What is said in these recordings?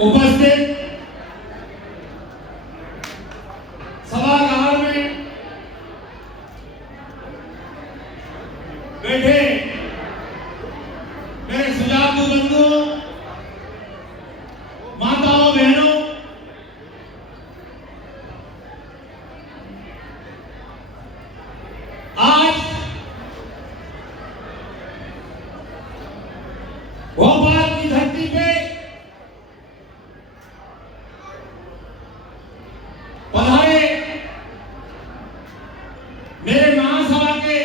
उपस्थित सभागार में बैठे मेरे सुजातु बंधुओं, माताओं, बहनों, आज भोपाल की धरती पे पधारे मेरे महासभा के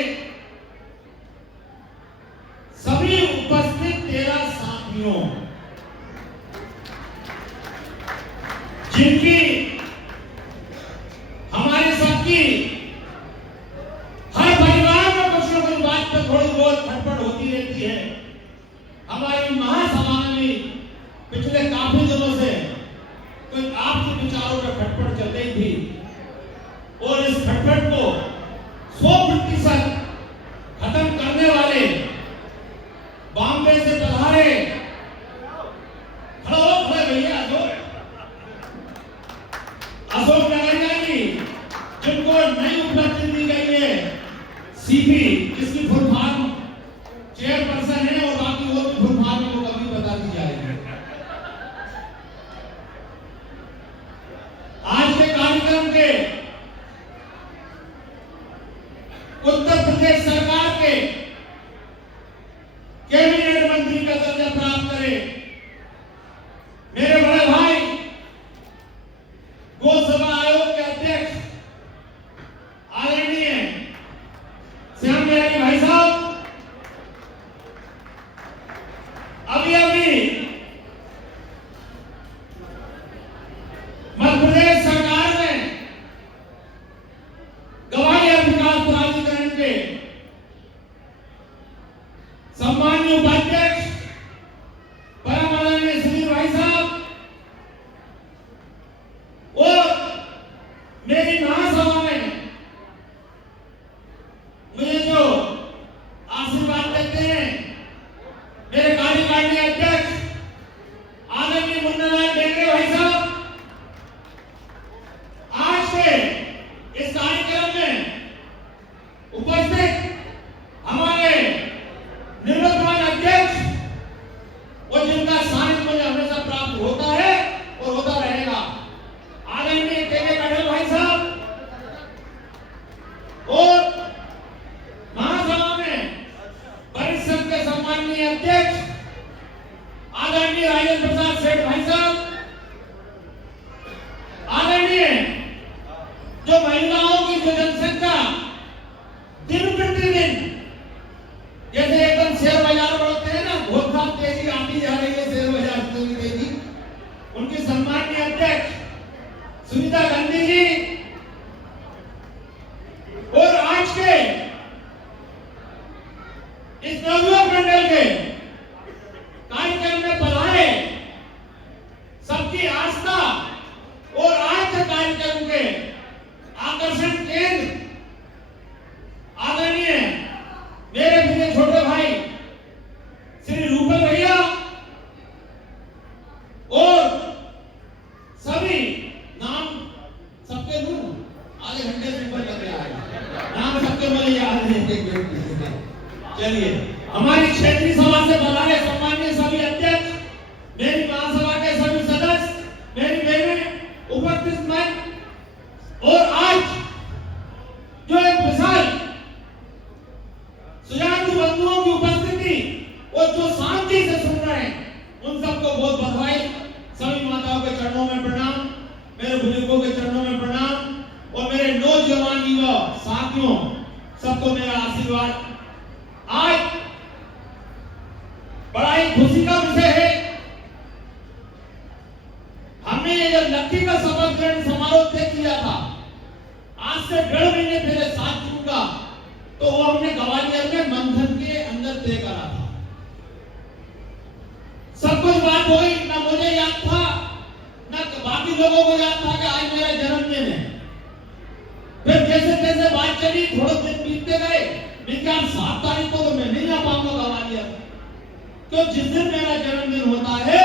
सभी उपस्थित 13 साथियों, जिनकी हमारे सबकी हर परिवार में कुछ न कुछ बात पर थोड़ी बहुत खटपट होती रहती है। हमारी महासभा में भी पिछले काफी दिनों से कुछ आपके विचारों पर खटपट चल रही थी और इस खटपट को 100% खत्म करने वाले बॉम्बे से पधारे, खड़े भैया अशोक नगरिया जी, जिनको नई उपलब्धि दी गई है सीपी, जिसकी फुल फॉर्म चेयरपर्सन है और बाकी वो भी फुल फॉर्म को कभी बता दी जाएगी। आज के कार्यक्रम के उत्तर प्रदेश सरकार के कैबिनेट मंत्री का दर्जा प्राप्त करे मेरे बड़े भाई, गौ सभा आयोग के अध्यक्ष आदरणीय श्याम बिहारी भाई साहब, अभी मध्य प्रदेश सरकार ने ग्वालियर विकास प्राधिकरण के सम्मानीय उपाध्यक्ष परम आदरणीय सुधीर भाई साहब और मेरी महासभा में मुझे जो आशीर्वाद देते हैं मेरे कार्यकारिणी अध्यक्ष आदरणीय मुन्नालाल टेंगरे भाई साहब, आज के इस कार्यक्रम में उपस्थित हमारे निवर्तमान अध्यक्ष और जिनका सानिध्य मुझे हमेशा प्राप्त होता है और होता रहेगा, आदरणीय के कटल भाई साहब, और महासभा में परिषद के सम्माननीय अध्यक्ष आदरणीय राजेंद्र प्रसाद सेठ भाई साहब, आदरणीय जो महिलाओं की जो जनसंख्या दिन प्रतिदिन जैसे एकदम शेयर बाजार बढ़ते हैं ना, बहुत साल तेजी आती जा रही है शेयर बाजार की तेजी, उनकी सम्माननीय अध्यक्ष सुनीता गांधी जी, और आज के इस नवयुवक मंडल के कार्यक्रम में पधारे सबकी आस्था और आज के कार्यक्रम के आकर्षण केंद्र आदरणीय मेरे प्रिय छोटे भाई श्री रूपल भैया और सभी नाम सबके दूं आधे घंटे से ऊपर लग रहा है, नाम सबके मुझे याद नहीं। चलिए, हमारी क्षेत्रीय सभा से पधारे सम्मानीय सभी अध्यक्ष, मेरी महासभा के सभी सदस्य, मेरी बहनें, उपस्थित मंच, और आज जो एक विशाल सुजातु बंधुओं की उपस्थिति और जो शांति से सुन रहे हैं, उन सबको बहुत बधाई। सभी माताओं के चरणों में प्रणाम, मेरे बुजुर्गों के चरणों में प्रणाम, और मेरे नौजवान युवा साथियों सबको मेरा आशीर्वाद। आज बड़ा ही खुशी का विषय है, हमने ये जब लक्की का शपथ ग्रहण समारोह तय किया था आज से 1.5 महीने पहले 7 जून का, तो वो हमने ग्वालियर में मंथन के अंदर तय करा था। सब कुछ बात हुई, ना मुझे याद था ना बाकी लोगों को याद था कि आज मेरा जन्मदिन है। फिर जैसे जैसे बात चली, थोड़े दिन बीतते गए, लेकिन 7 तारीख को तो मैं नहीं आ पाऊंगा ग्वालियर, तो जिस दिन मेरा जन्मदिन होता है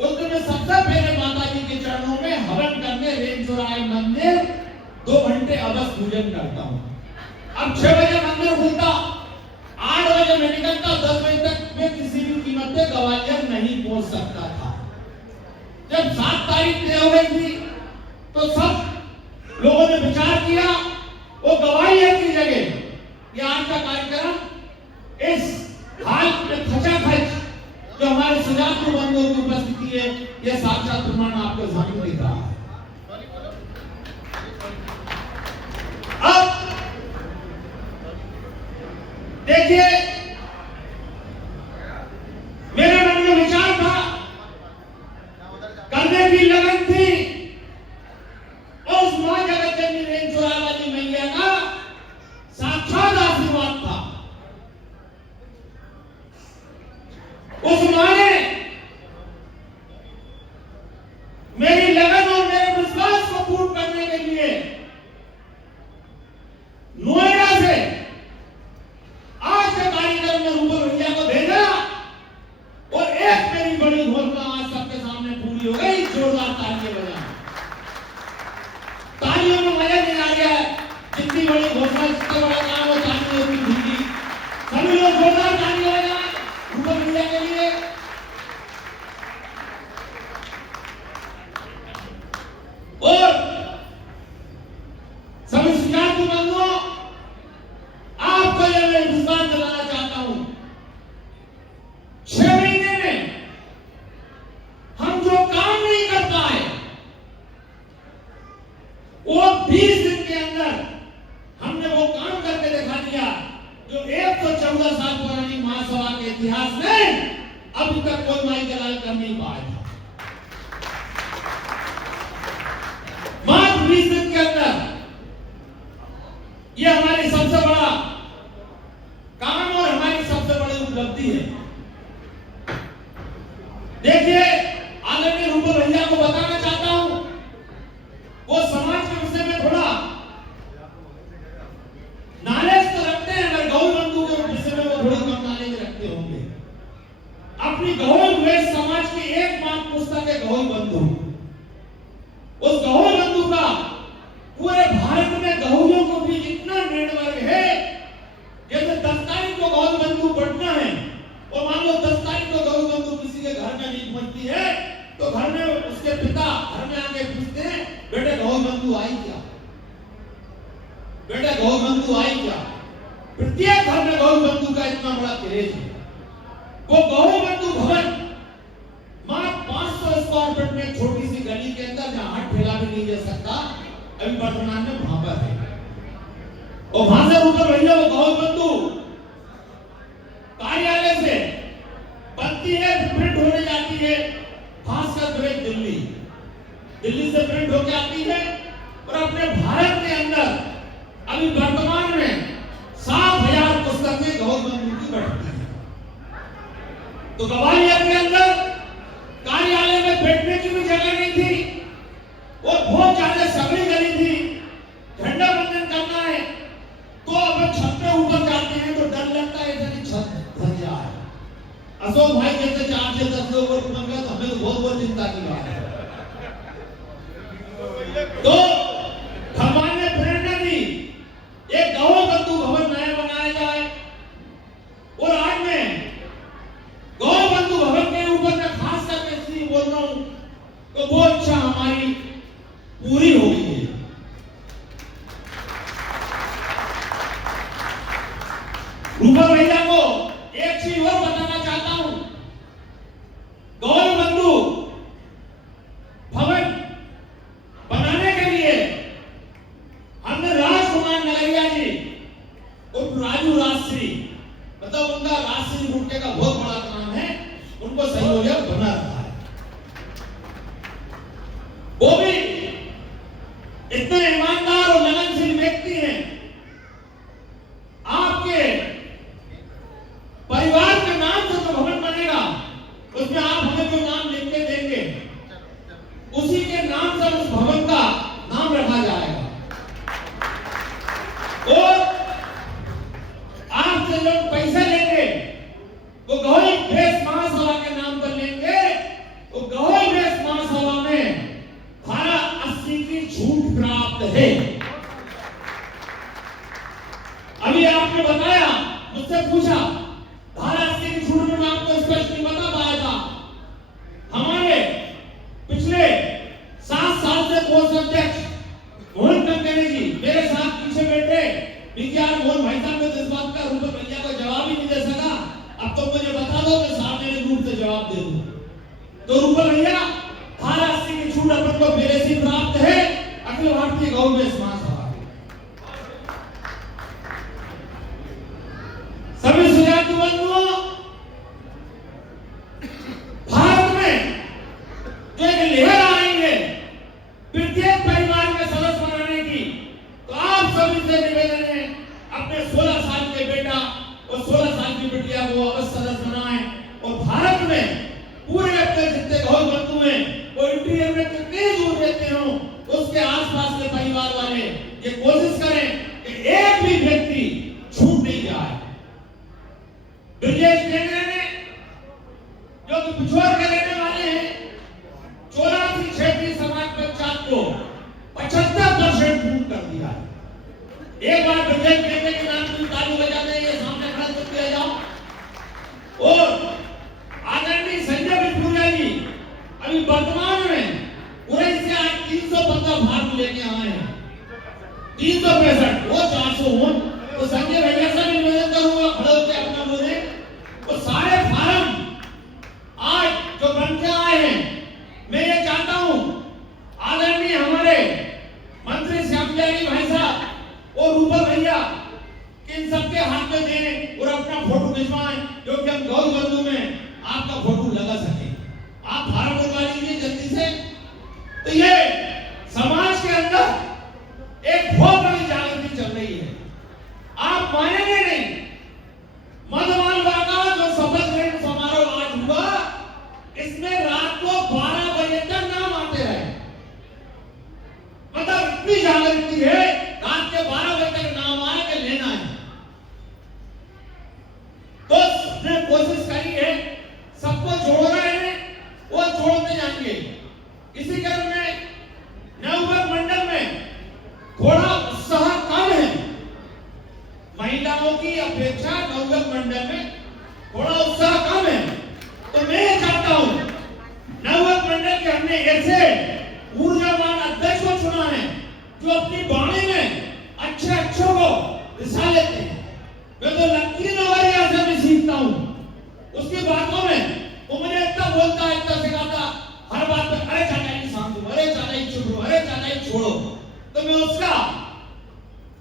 उस दिन में सबसे पहले माता जी के चरणों में हवन करने रेंचुराय मंदिर 2 घंटे अवश्य पूजन करता हूँ। अब 6 बजे मंदिर खुलता, 8 बजे में निकलता, 10 बजे तक मैं किसी भी कीमत पे ग्वालियर नहीं पहुंच सकता था। जब 7 तारीख तय हो गई थी तो सब लोगों ने विचार किया वो ग्वालियर की जगह ये आज का कार्यक्रम इस हाल में खचाखच जो हमारे सुजानपुर बंधुओं की उपस्थिति है, यह साक्षात प्रमाण आपको सामने दिख रहा है। अब देखिए, मेरे मन में विचार था, करने की लगन थी, और उस मां जगत जननी रेंचुरा वाली मैया का साक्षात आशीर्वाद था। उस मां ने मेरी लगन और मेरे विश्वास को पूर्ण करने के लिए नोएडा से आज के कार्यक्रम में रूपल भैया को भेजा, और एक मेरी बड़ी घोषणा आज सबके सामने पूरी हो गई। जोरदार तालियां बजाएं। तालियों में मजा नहीं आ गया, जितनी बड़ी घोषणा, जितना बड़ा काम हो, तालियों की धुंधी। सभी लोग जोरदार तालियां बजाएं रूपल भैया के लिए। और सभी सुजानपुर बंधुओं, आपको यह मैं विश्वास दिलाना चाहता हूं, 6 महीने में हम जो काम नहीं कर पाए वो 20 दिन के अंदर हमने वो काम करके दिखा दिया जो 114 साल पुरानी महासभा के इतिहास में अभी तक कोई माई दलाल कर नहीं पाया था। मात्र 20 दिन के अंदर ये हमारी सबसे बड़ा काम और हमारी सबसे बड़ी उपलब्धि है। देखिए, आदरणीय रूपल भैया को बताना चाहता हूं, वो समाज के विषय में थोड़ा नॉलेज तो रखते हैं, मगर गौ बंधु के विषय में वो थोड़ी कम नॉलेज रखते होंगे। अपनी गौ वेश समाज की एकमात्र पुस्तक है गौ बंधु। उस गौ बंधु का पूरे भारत में गौयों को भी इतना नेटवर्क है, जैसे 10 तारीख को गौ बंधु पढ़ना है और मान लो 10 तारीख को गौ बंधु किसी के घर में नहीं पहुंचती है तो घर में उसके पिता घर में आके पूछते हैं, बेटे गौ बंधु आई क्या, बेटे गौ बंधु आई क्या। प्रत्येक घर में गौ बंधु का इतना बड़ा क्रेज है। वो गौ बंधु भवन मात्र 500 स्क्वायर फीट में छोटी सी गली के अंदर, जहां हाथ ठेला भी नहीं जा सकता, अभी वर्तमान में वहां पर है। और वहां से ऊपर भैया वो गौ बंधु कार्यालय से बनती है, प्रिंट होने जाती है भास्कर ब्रेक दिल्ली, दिल्ली से प्रिंट होकर आती है और अपने भारत के अंदर अभी वर्तमान में 7,000 पुस्तकें गौ बंधु की बढ़ती है। तो ग्वालियर के अंदर कार्यालय में बैठने की भी जगह नहीं थी और बहुत ज्यादा सगड़ी गली थी। झंडा वंदन करना है तो अब छत पे ऊपर जाते हैं तो डर लगता है कि छत धस जाए। अशोक भाई जैसे 4 से 10 लोग और पहुंच गए तो हमें तो बहुत चिंता की बात है। तो भगवान ने प्रेरणा दी, एक गौ बंधु भवन नया बनाया जाए। और आज में गौ बंधु भवन के ऊपर मैं खास करके इसलिए बोल रहा हूं तो वो इच्छा हमारी पूरी हो गई है। रूपल भैया को एक चीज और बताना चाहता हूं, गौ बंधु भवन बनाने के लिए हमने राजकुमार नगरिया जी और राजू राजश्री, मतलब उनका राजश्री गुटके का बहुत बड़ा काम है, उनको सहयोजक बना रखा है। वो भी इतने ईमानदार और लगनशील व्यक्ति हैं। आपके परिवार के नाम से जो भवन बनेगा उसमें आप हमें जो नाम लिख के देंगे उसी के नाम से उस भवन का नाम रखा जाएगा। और आपसे लोग पैसे लेंगे वो गौरी प्रेस महासभा के नाम पर लेंगे, वो गौरी प्रेस थे। अभी आपने बताया, मुझसे पूछा, धारा 80 की छूट में मैं आपको स्पष्ट नहीं बता पाया था। हमारे पिछले 7 साल से कोष अध्यक्ष मोहन कंकणी जी मेरे साथ पीछे बैठे, विज्ञान मोहन भाई साहब ने इस बात का रूप भैया को जवाब ही नहीं दे सका। अब तो मुझे बता दो कि सामने रूप से जवाब दे दूं। तो रूप भैया, धारा 80 की छूट अपन को मेरे से प्राप्त है अखिल भारतीय गवर्नमेंट महासभा। सभी सुजाति बंधुओं, भारत में जो एक लहर आ रही है प्रत्येक परिवार में सदस्य बनाने की, तो आप सभी से निवेदन है, अपने 16 साल के बेटा और 16 साल की बेटिया को अवश्य सदस्य बनाएं। और भारत में पूरे अपने जितने गौ बंधु हैं वो इंटीरियर में कितने दूर रहते हो, उसके आसपास के परिवार वाले ये कोशिश करें कि एक भी व्यक्ति छूट नहीं जाए। ब्रजेश केंद्र ने जो कि पिछोर के रहने वाले हैं, 84 क्षेत्रीय समाज पंचायत को 75% छूट कर दिया है। एक बार ब्रजेश केंद्र के नाम से ताली बजाते हैं, ये सामने खड़ा कर दिया जाओ। और आदरणीय संजय बिजपुरिया जी अभी वर्तमान में पूरे से आज 315 भाग लेके आए हैं, 365 वो 400 हो। तो संजय भैया से निवेदन करूंगा खड़े होकर अपना बोले, वो सारे फार्म आज जो बन के आए हैं, मैं ये चाहता हूं आदरणीय हमारे मंत्री श्यामलाल भाई साहब और रूपा भैया इन सबके हाथ में दें और अपना फोटो खिंचवाएं, जो कि हम गौ बंधु में आपका फोटो लगा सके। आप फार्म बनवा लीजिए जल्दी से। तो ये समाज के अंदर एक बहुत बड़ी जागृति चल रही है, आप मानेंगे नहीं। मधुमालवा का जो शपथ ग्रहण समारोह आज हुआ, इसमें रात को 12 बजे तक नाम आते रहे। मतलब इतनी जागृति है, रात के 12 बजे तक नाम आए कि लेना है। तो उसने कोशिश करी है, सबको जोड़ना है, वो जोड़ते जाएंगे। इसी क्रम में नवयुवक मंडल में थोड़ा उत्साह कम है, महिलाओं की अपेक्षा नवयुवक मंडल में थोड़ा उत्साह कम है। तो मैं ये चाहता हूं, नवयुवक मंडल के हमने ऐसे ऊर्जावान अध्यक्ष को चुना है जो अपनी वाणी में अच्छे अच्छों को रिसा लेते हैं। मैं तो लक्की नवरिया से भी सीखता हूं, उसकी बातों में वो मुझे इतना बोलता है, इतना सिखाता, हर बात पे अरे चाचा जी शांत हो, अरे चाचा जी चुप रहो, अरे चाचा जी छोड़ो। तो मैं उसका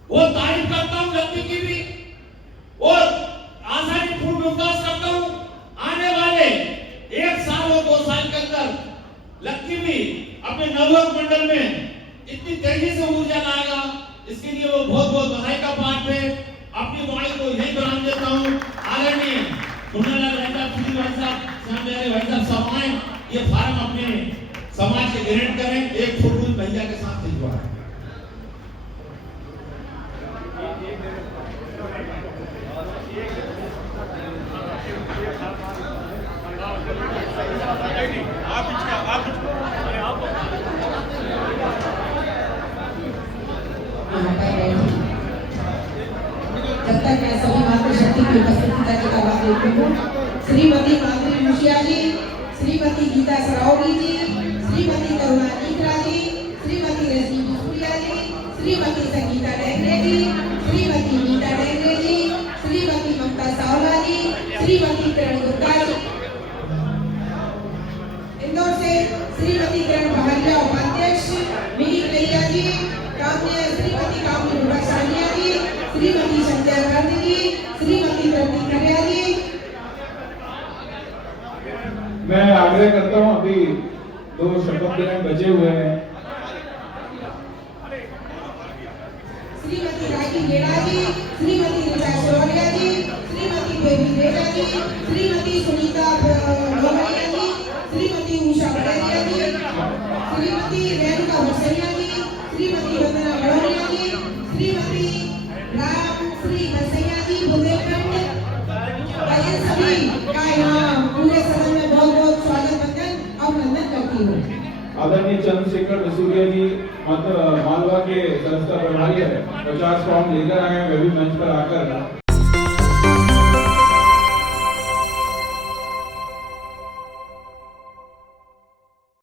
वो तारीफ करता हूं लक्की की भी, और आसानी पूर्ण विश्वास करता हूं आने वाले 1 साल और 2 साल के अंदर लक्की भी अपने नवयुवक मंडल में इतनी तेजी से ऊर्जा लाएगा। इसके लिए वो बहुत बहुत बधाई का पात्र है। अपनी वाणी को यही बना देता हूं। आदरणीय सुनालाल भाई साहब, श्री भाई साहब, श्यामलाल भाई साहब समाएं, ये फार्म अपने समाज के ग्रहण करें। एक फोटो भैया के साथ खिंचवाएं। जब तक मैं सभी मातृशक्ति की उपस्थिति का आवाज देती हूँ, श्रीमती माधुरी मुखिया जी, श्रीमती गीता सरावगी जी, श्रीमती करुणा नीकरा जी, श्रीमती रजनी बिजपुरिया जी, श्रीमती संगीता डेंगरे जी, श्रीमती नीता डेंगरे जी, श्रीमती ममता सावला जी, श्रीमती किरण गुप्ता जी, इंदौर से श्रीमती किरण बहालिया उपाध्यक्ष, मिनी कलैया जी, श्रीमती कामनी सानिया जी, श्रीमती संध्या गांधी जी, श्रीमती प्रति खरिया जी। मैं आग्रह करता हूं, अभी 2 शपथ ग्रहण बचे हुए हैं। श्रीमती राखी गेड़ा जी, श्रीमती ऋचा शौर्या जी, श्रीमती देवी रेजा जी, श्रीमती सुनीता लोहरिया जी, श्रीमती उषा बड़ेरिया जी, श्रीमती रेणुका भसैया जी, श्रीमती वंदना बड़ौरिया जी, श्रीमती राम श्री भसैया जी बुंदेलखंड। ये सभी का यहाँ पूरे सदन में बहुत बहुत स्वागत वंदन और वंदन करती हूँ। आदरणीय चंद्रशेखर बसूरिया जी मालवा के संस्था प्रभारी है 50 फॉर्म लेकर आए हैं, वे भी मंच पर आकर